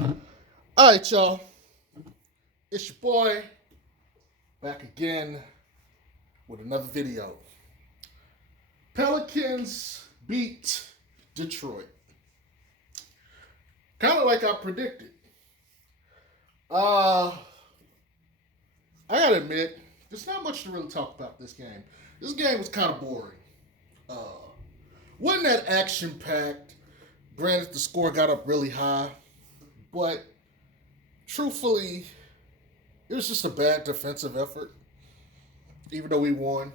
All right, y'all. It's your boy back again with another video. Pelicans beat Detroit. Kind of like I predicted. I gotta admit, there's not much to really talk about this game. This game was kind of boring. Uh, wasn't that action packed? Granted, the score got up really high, but truthfully, it was just a bad defensive effort, even though we won.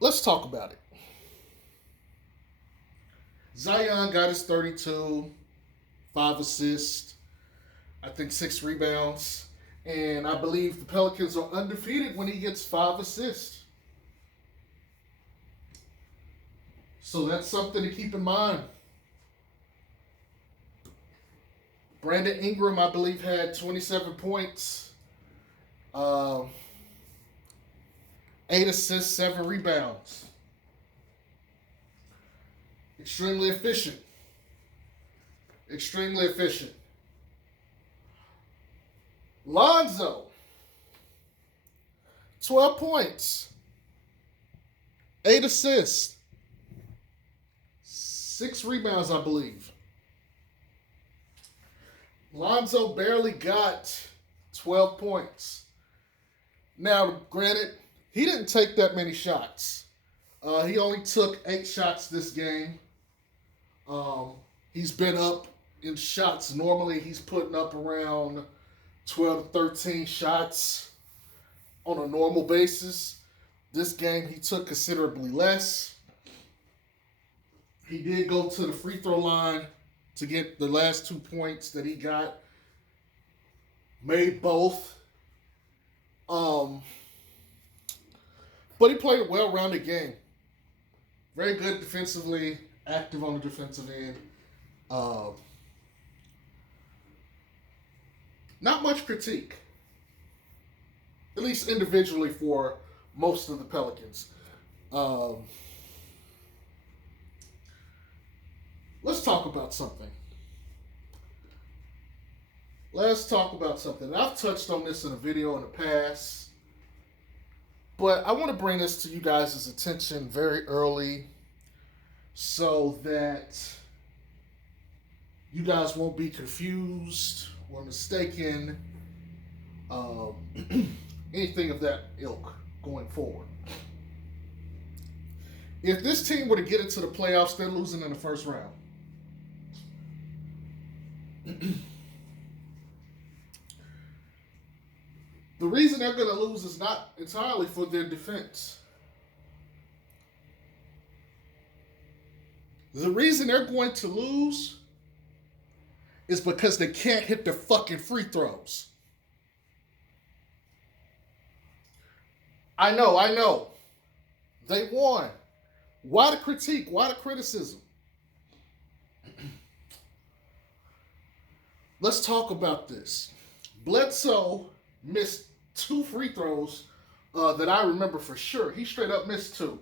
Let's talk about it. Zion got his 32, 5 assists, I think 6 rebounds. And I believe the Pelicans are undefeated when he gets 5 assists. So that's something to keep in mind. Brandon Ingram, I believe, had 27 points, 8 assists, 7 rebounds. Extremely efficient. Extremely efficient. Lonzo, 12 points, 8 assists, 6 rebounds, I believe. Lonzo barely got 12 points. Now, granted, he didn't take that many shots. He only took 8 shots this game. He's been up in shots. Normally, he's putting up around 12 to 13 shots on a normal basis. This game, he took considerably less. He did go to the free throw line to get the last 2 points that he got. Made both. But he played a well-rounded game. Very good defensively, active on the defensive end. Not much critique, at least individually for most of the Pelicans. Let's talk about something. I've touched on this in a video in the past, but I want to bring this to you guys' attention very early so that you guys won't be confused or mistaken, anything of that ilk going forward. If this team were to get into the playoffs, they're losing in the first round. The reason they're going to lose is not entirely for their defense. The reason they're going to lose is because they can't hit their fucking free throws. I know. They won. Why the critique? Why the criticism? Let's talk about this. Bledsoe missed 2 free throws that I remember for sure. He straight up missed 2.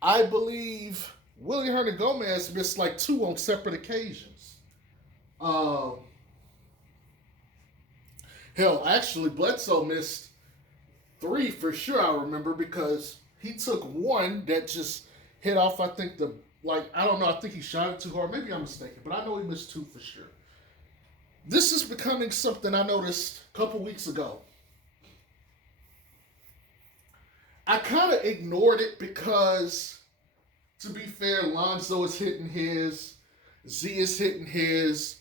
I believe Willie Hernangomez missed like 2 on separate occasions. Hell, actually, Bledsoe missed 3 for sure, I remember, because he took 1 that just hit off, I think, I don't know, I think he shot it too hard. Maybe I'm mistaken, but I know he missed 2 for sure. This is becoming something I noticed a couple weeks ago. I kind of ignored it because, to be fair, Lonzo is hitting his, Z is hitting his,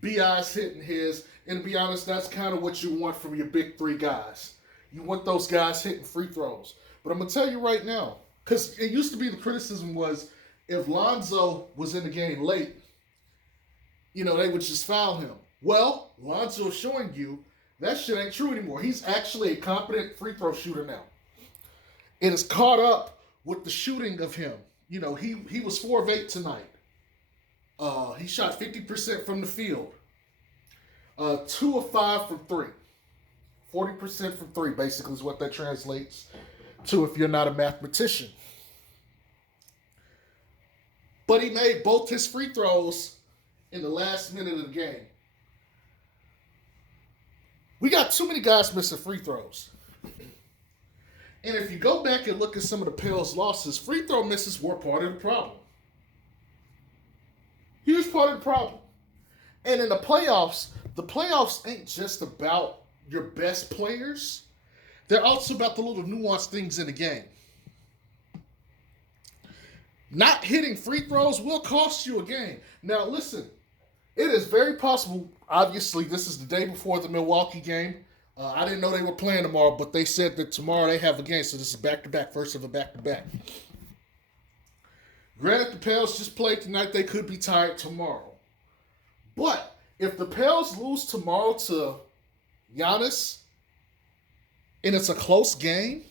B.I. is hitting his, and to be honest, that's kind of what you want from your big 3 guys. You want those guys hitting free throws. But I'm going to tell you right now, because it used to be the criticism was if Lonzo was in the game late, they would just foul him. Well, Lonzo is showing you that shit ain't true anymore. He's actually a competent free throw shooter now. It is caught up with the shooting of him. He was 4 of 8 tonight. He shot 50% from the field. 2 of 5 from 3. 40% from 3 basically is what that translates to if you're not a mathematician. But he made both his free throws in the last minute of the game. We got too many guys missing free throws. And if you go back and look at some of the Pels' losses, free throw misses were part of the problem. Huge part of the problem. And in the playoffs ain't just about your best players. They're also about the little nuanced things in the game. Not hitting free throws will cost you a game. Now, listen, it is very possible. Obviously, this is the day before the Milwaukee game. I didn't know they were playing tomorrow, but they said that tomorrow they have a game, so this is back-to-back, first of a back-to-back. Granted, the Pels just played tonight. They could be tired tomorrow. But if the Pels lose tomorrow to Giannis, and it's a close game,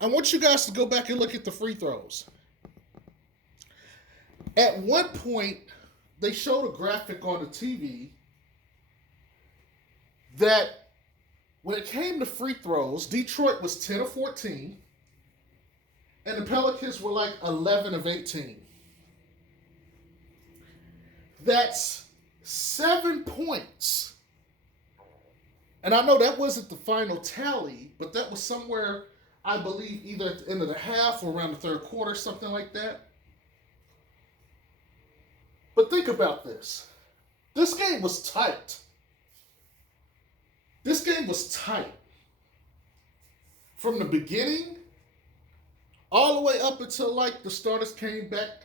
I want you guys to go back and look at the free throws. At one point, they showed a graphic on the TV that when it came to free throws, Detroit was 10 of 14, and the Pelicans were like 11 of 18. That's 7 points. And I know that wasn't the final tally, but that was somewhere, I believe, either at the end of the half or around the third quarter, something like that. But think about this. This game was tight. This game was tight. From the beginning, all the way up until like the starters came back,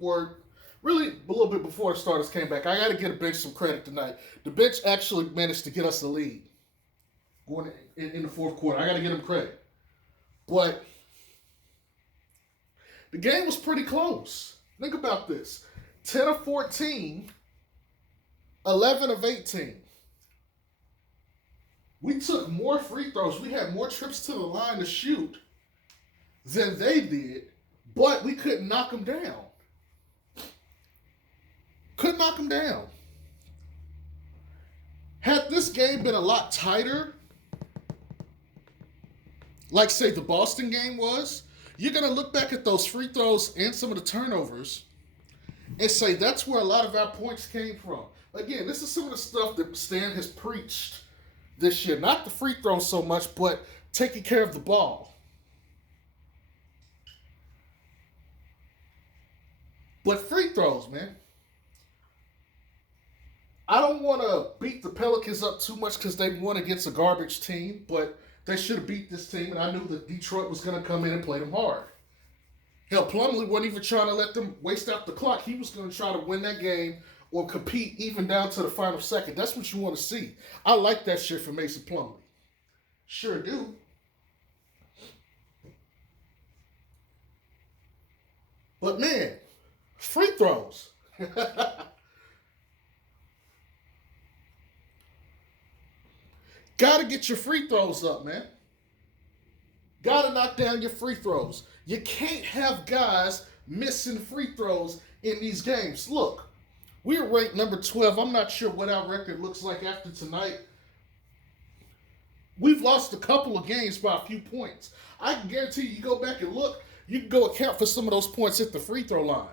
or really a little bit before the starters came back. I got to give the bench some credit tonight. The bench actually managed to get us the lead going in the fourth quarter. I got to give them credit. But the game was pretty close. Think about this. 10 of 14, 11 of 18. We took more free throws. We had more trips to the line to shoot than they did, but we couldn't knock them down. Couldn't knock them down. Had this game been a lot tighter, like, say, the Boston game was, you're going to look back at those free throws and some of the turnovers and say that's where a lot of our points came from. Again, this is some of the stuff that Stan has preached this year. Not the free throws so much, but taking care of the ball. But free throws, man. I don't want to beat the Pelicans up too much because they won against a garbage team, but they should have beat this team, and I knew that Detroit was going to come in and play them hard. Hell, Plumlee wasn't even trying to let them waste out the clock. He was going to try to win that game or compete even down to the final second. That's what you want to see. I like that shit from Mason Plumlee. Sure do. But, man, free throws. Got to get your free throws up, man. Got to knock down your free throws. You can't have guys missing free throws in these games. Look, we're ranked number 12. I'm not sure what our record looks like after tonight. We've lost a couple of games by a few points. I can guarantee you go back and look, you can go account for some of those points at the free throw line.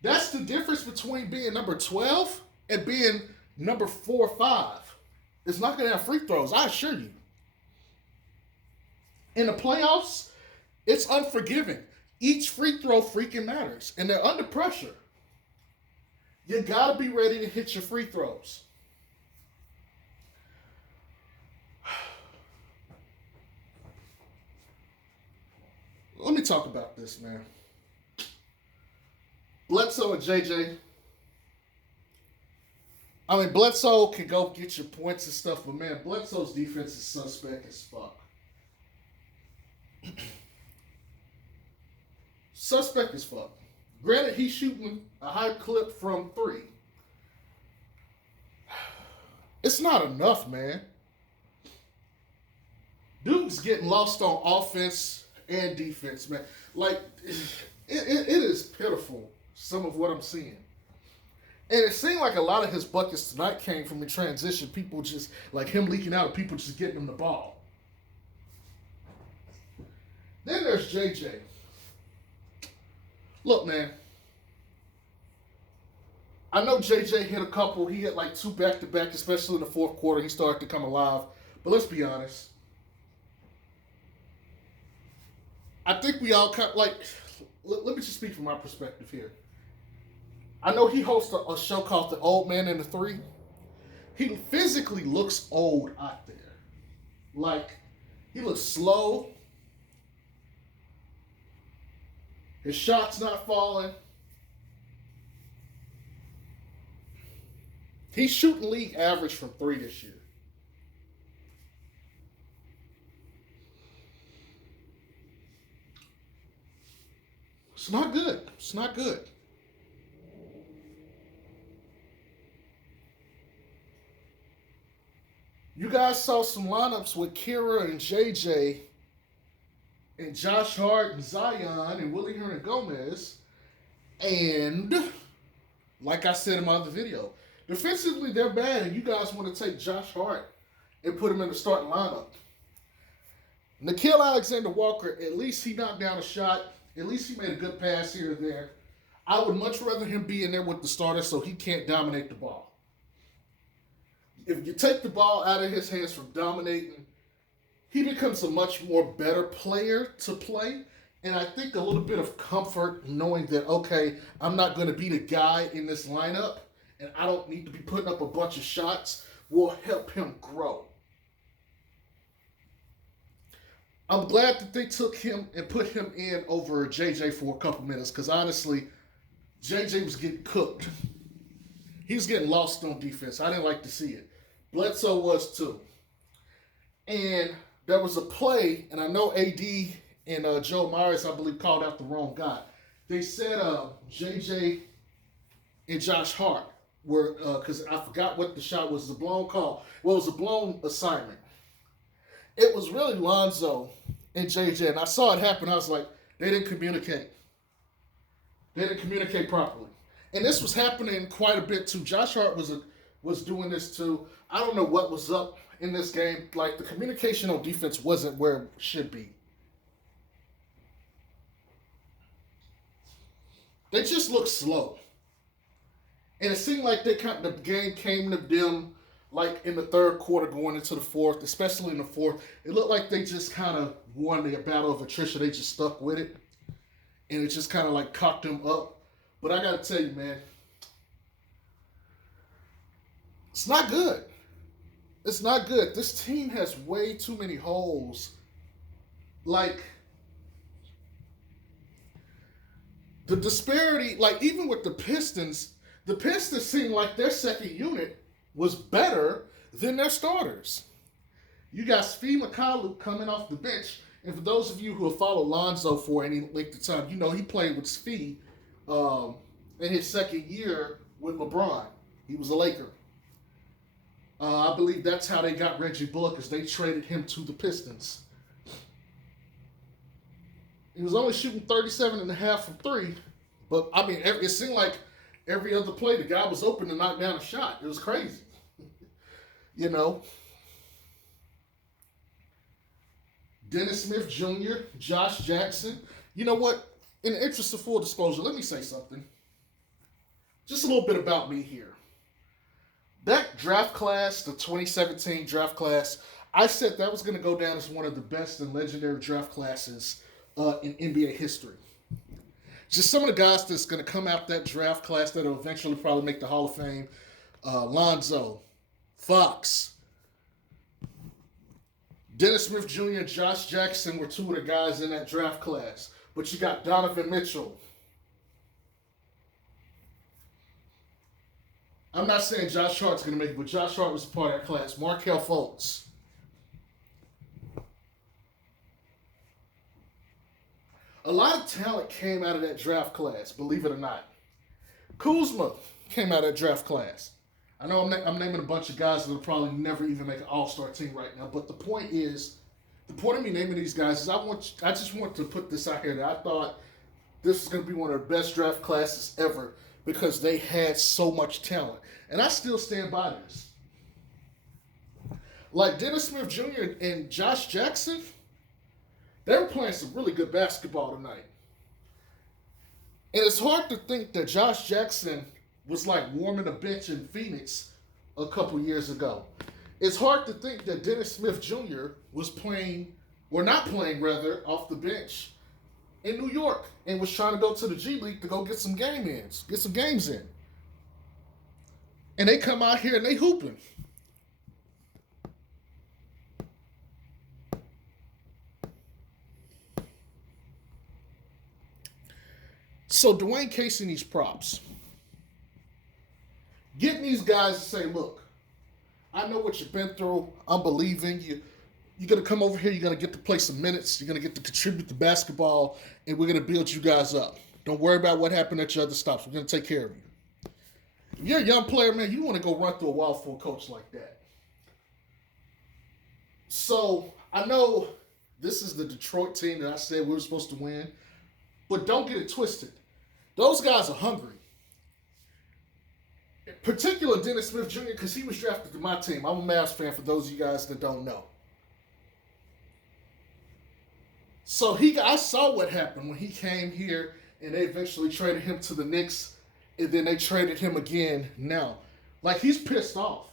That's the difference between being number 12 and being number 4 or 5. It's not going to have free throws, I assure you. In the playoffs, it's unforgiving. Each free throw freaking matters, and they're under pressure. You got to be ready to hit your free throws. Let me talk about this, man. Bledsoe and JJ. I mean, Bledsoe can go get your points and stuff, but man, Bledsoe's defense is suspect as fuck. Suspect as fuck. Granted, he's shooting a high clip from 3. It's not enough, man. Dude's getting lost on offense and defense, man. Like, it is pitiful, some of what I'm seeing. And it seemed like a lot of his buckets tonight came from the transition. People just, like him leaking out, people just getting him the ball. Then there's JJ. Look, man. I know JJ hit a couple. He hit like two back to back, especially in the fourth quarter. He started to come alive. But let's be honest. I think we all kind of like. Let me just speak from my perspective here. I know he hosts a show called The Old Man and the Three. He physically looks old out there. Like, he looks slow. His shot's not falling. He's shooting league average from three this year. It's not good. It's not good. You guys saw some lineups with Kira and JJ and Josh Hart and Zion and Willie Hernan Gomez. And like I said in my other video, defensively they're bad, and you guys want to take Josh Hart and put him in the starting lineup. Nickeil Alexander-Walker, at least he knocked down a shot. At least he made a good pass here or there. I would much rather him be in there with the starter so he can't dominate the ball. If you take the ball out of his hands from dominating, he becomes a much more better player to play. And I think a little bit of comfort knowing that, okay, I'm not going to be the guy in this lineup and I don't need to be putting up a bunch of shots will help him grow. I'm glad that they took him and put him in over JJ for a couple minutes because honestly, JJ was getting cooked. He was getting lost on defense. I didn't like to see it. Bledsoe was too. And there was a play, and I know AD and Joe Myers, I believe, called out the wrong guy. They said JJ and Josh Hart were, because I forgot what the shot was, a blown call. Well, it was a blown assignment. It was really Lonzo and JJ, and I saw it happen. I was like, they didn't communicate. They didn't communicate properly. And this was happening quite a bit too. Josh Hart was doing this too. I don't know what was up in this game. Like, the communication on defense wasn't where it should be. They just looked slow. And it seemed like the game came to them like in the third quarter going into the fourth, especially in the fourth. It looked like they just kind of won the battle of attrition. They just stuck with it. And it just kind of like cocked them up. But I got to tell you, man, it's not good. It's not good. This team has way too many holes. Like, the disparity, like even with the Pistons seemed like their second unit was better than their starters. You got Svi Mykhailiuk coming off the bench. And for those of you who have followed Lonzo for any length of time, you know he played with Svi in his second year with LeBron. He was a Laker. I believe that's how they got Reggie Bullock, as they traded him to the Pistons. He was only shooting 37.5 from three. But, I mean, it seemed like every other play, the guy was open to knock down a shot. It was crazy. You know. Dennis Smith Jr., Josh Jackson. You know what? In the interest of full disclosure, let me say something. Just a little bit about me here. That draft class, the 2017 draft class, I said that was going to go down as one of the best and legendary draft classes in NBA history. Just some of the guys that's going to come out that draft class that will eventually probably make the Hall of Fame. Lonzo, Fox, Dennis Smith Jr. and Josh Jackson were two of the guys in that draft class. But you got Donovan Mitchell. I'm not saying Josh Hart's going to make it, but Josh Hart was a part of that class. Markelle Fultz. A lot of talent came out of that draft class, believe it or not. Kuzma came out of that draft class. I know I'm naming a bunch of guys that will probably never even make an all-star team right now, but the point of me naming these guys is I just want to put this out here that I thought this was going to be one of the best draft classes ever because they had so much talent. And I still stand by this. Like Dennis Smith Jr. and Josh Jackson, they were playing some really good basketball tonight. And it's hard to think that Josh Jackson was like warming a bench in Phoenix a couple years ago. It's hard to think that Dennis Smith Jr. was playing, or not playing rather, off the bench in New York and was trying to go to the G League to go get some get some games in. And they come out here and they hooping. So Dwayne Casey needs props. Getting these guys to say, look, I know what you've been through. I'm believing you. You're going to come over here. You're going to get to play some minutes. You're going to get to contribute to basketball, and we're going to build you guys up. Don't worry about what happened at your other stops. We're going to take care of you. If you're a young player, man, you want to go run through a wall for a coach like that. So I know this is the Detroit team that I said we were supposed to win, but don't get it twisted. Those guys are hungry. In particular, Dennis Smith Jr., because he was drafted to my team. I'm a Mavs fan for those of you guys that don't know. So I saw what happened when he came here and they eventually traded him to the Knicks, and then they traded him again now. Like, he's pissed off.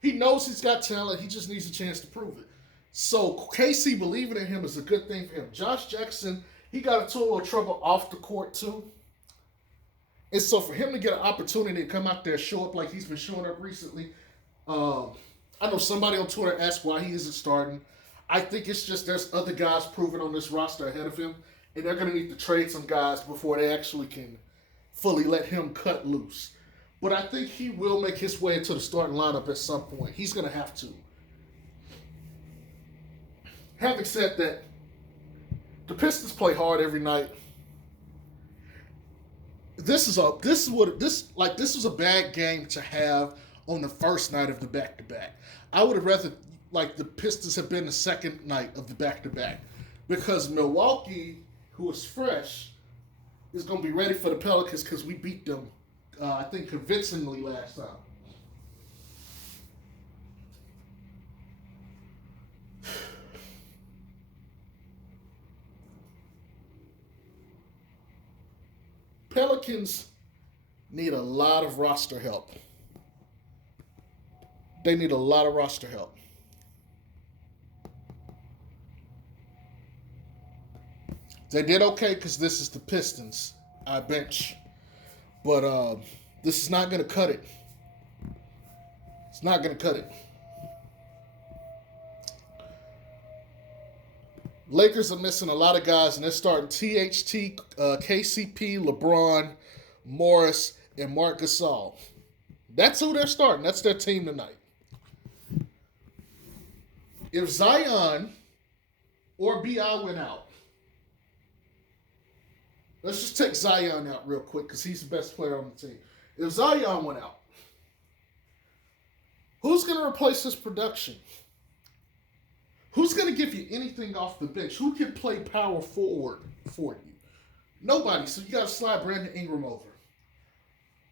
He knows he's got talent. He just needs a chance to prove it. So KC believing in him is a good thing for him. Josh Jackson, he got into a little trouble off the court too. And so for him to get an opportunity to come out there and show up like he's been showing up recently, I know somebody on Twitter asked why he isn't starting. I think it's just there's other guys proven on this roster ahead of him, and they're going to need to trade some guys before they actually can fully let him cut loose. But I think he will make his way into the starting lineup at some point. He's going to have to. Having said that, the Pistons play hard every night. This was a bad game to have on the first night of the back-to-back. I would have rather the Pistons have been the second night of the back-to-back, because Milwaukee, who is fresh, is going to be ready for the Pelicans because we beat them, I think, convincingly last time. Pelicans need a lot of roster help. They need a lot of roster help. They did okay because this is the Pistons. I bench. But this is not going to cut it. It's not going to cut it. Lakers are missing a lot of guys, and they're starting THT, KCP, LeBron, Morris, and Marc Gasol. That's who they're starting. That's their team tonight. If Zion or B.I. went out, let's just take Zion out real quick because he's the best player on the team. If Zion went out, who's going to replace his production? Who's going to give you anything off the bench? Who can play power forward for you? Nobody. So you got to slide Brandon Ingram over.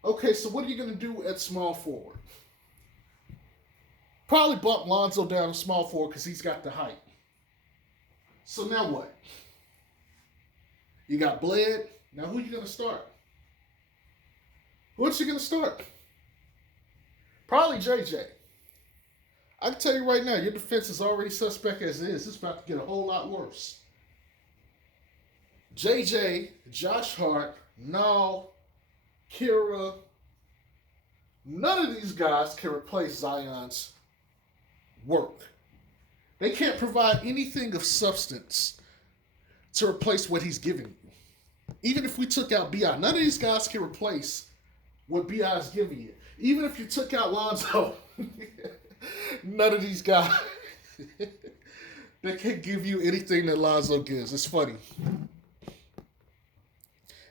Okay, so what are you going to do at small forward? Probably bump Lonzo down to small forward because he's got the height. So now what? You got Bled. Now who are you going to start? What's you going to start? Probably JJ. I can tell you right now, your defense is already suspect as it is. It's about to get a whole lot worse. JJ, Josh Hart, Nall, Kira, none of these guys can replace Zion's work. They can't provide anything of substance to replace what he's giving you. Even if we took out B.I., none of these guys can replace what B.I. is giving you. Even if you took out Lonzo, none of these guys they can't give you anything that Lonzo gives. It's funny.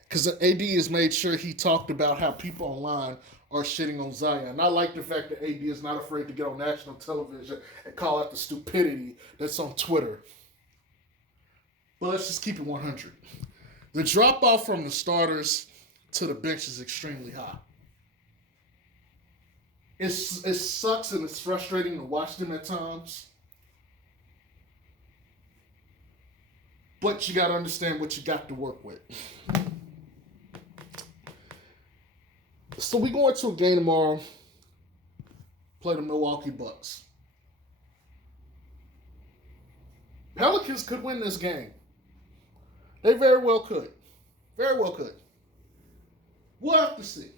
Because AD has made sure he talked about how people online are shitting on Zion. And I like the fact that AD is not afraid to get on national television and call out the stupidity that's on Twitter. But let's just keep it 100. The drop-off from the starters to the bench is extremely high. It sucks and it's frustrating to watch them at times. But you got to understand what you got to work with. So we going to a game tomorrow. Play the Milwaukee Bucks. Pelicans could win this game. They very well could. Very well could. We'll have to see.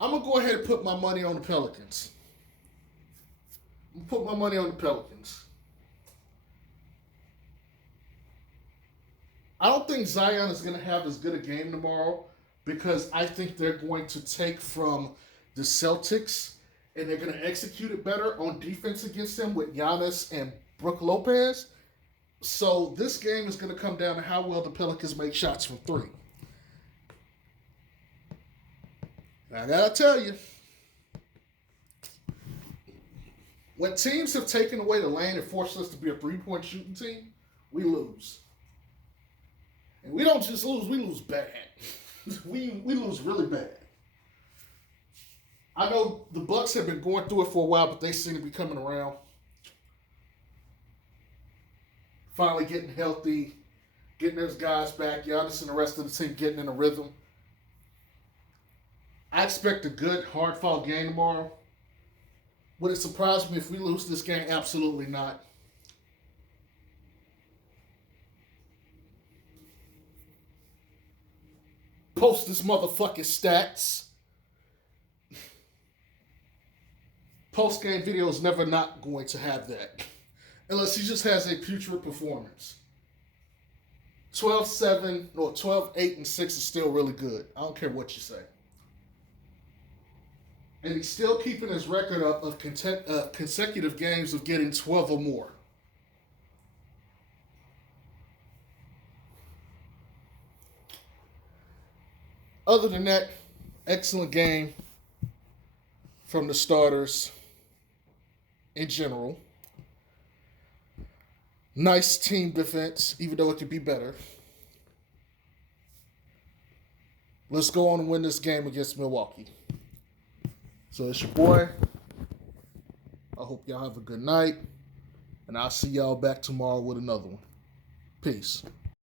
I'm going to go ahead and put my money on the Pelicans. I'm going to put my money on the Pelicans. I don't think Zion is going to have as good a game tomorrow because I think they're going to take from the Celtics and they're going to execute it better on defense against them with Giannis and Brook Lopez. So this game is going to come down to how well the Pelicans make shots from three. I gotta tell you, when teams have taken away the lane and forced us to be a three-point shooting team, we lose. And we don't just lose, we lose bad. we lose really bad. I know the Bucks have been going through it for a while, but they seem to be coming around. Finally getting healthy, getting those guys back, Giannis and the rest of the team getting in a rhythm. I expect a good, hard-fought game tomorrow. Would it surprise me if we lose this game? Absolutely not. Post this motherfucking stats. Post-game video is never not going to have that. Unless he just has a putrid performance. 12-7, or 12-8-6 is still really good. I don't care what you say. And he's still keeping his record up of consecutive games of getting 12 or more. Other than that, excellent game from the starters in general. Nice team defense, even though it could be better. Let's go on and win this game against Milwaukee. So it's your boy. I hope y'all have a good night. And I'll see y'all back tomorrow with another one. Peace.